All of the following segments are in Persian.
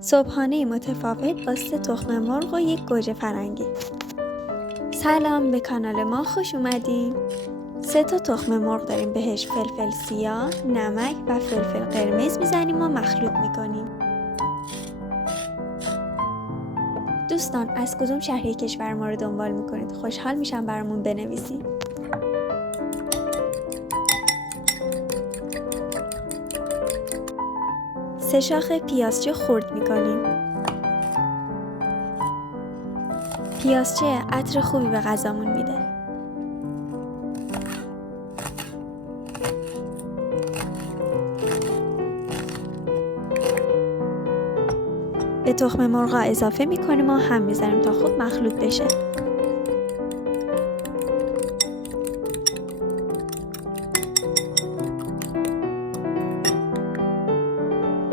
صبحانه متفاوت با 3 تخم مرغ و 1 گوجه فرنگی. سلام، به کانال ما خوش اومدین. 3 تا تخم مرغ داریم، بهش فلفل سیاه، نمک و فلفل قرمز میزنیم و مخلوط میکنیم. دوستان، از کدوم شهر کشور ما رو دنبال میکنید؟ خوشحال میشم برامون بنویسید. سه شاخ پیازچه خرد میکنیم. پیازچه عطر خوبی به غذامون میده. به تخم مرغا اضافه میکنیم و هم میزنیم تا خوب مخلوط بشه.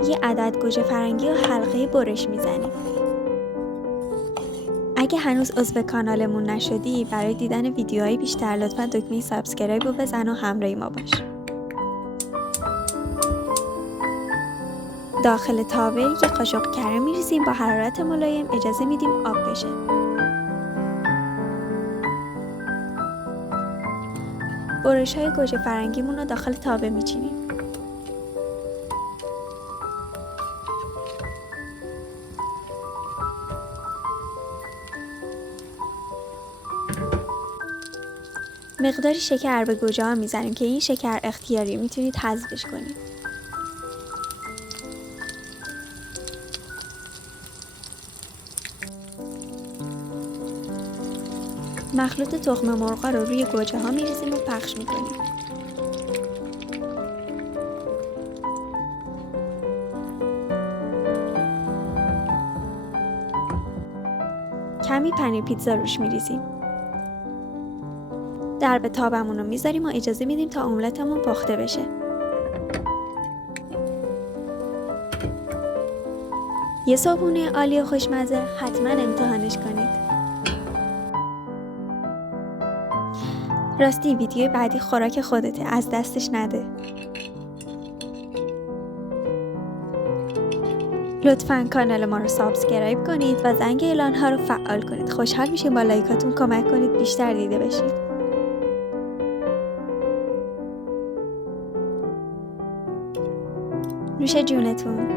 یه عدد گوجه فرنگی و حلقه برش میزنیم. اگه هنوز عضو کانالمون نشدی، برای دیدن ویدیوهای بیشتر لطفا دکمه سابسکرایب رو بزن و همراه ما باش. داخل تاول یه قاشق کره میریزیم، با حرارت ملایم اجازه میدیم آب بشه. برش های گوجه فرنگیمون رو داخل تاول میچینیم. مقداری شکر به گوجه ها میزنیم که این شکر اختیاری، میتونید حذفش کنید. مخلوط تخم مرغا رو روی گوجه ها میریزیم و پخش میکنیم. کمی پنیر پیتزا روش میریزیم. درب تابمون رو میذاریم و اجازه میدیم تا املتمون پخته بشه. یه صبحونه عالی و خوشمزه، حتما امتحانش کنید. راستی ویدیو بعدی خوراک خودته، از دستش نده. لطفاً کانال ما رو سابسکرایب کنید و زنگ اعلان ها رو فعال کنید. خوشحال میشیم با لایکاتون کمک کنید بیشتر دیده بشید. نوش جونتون.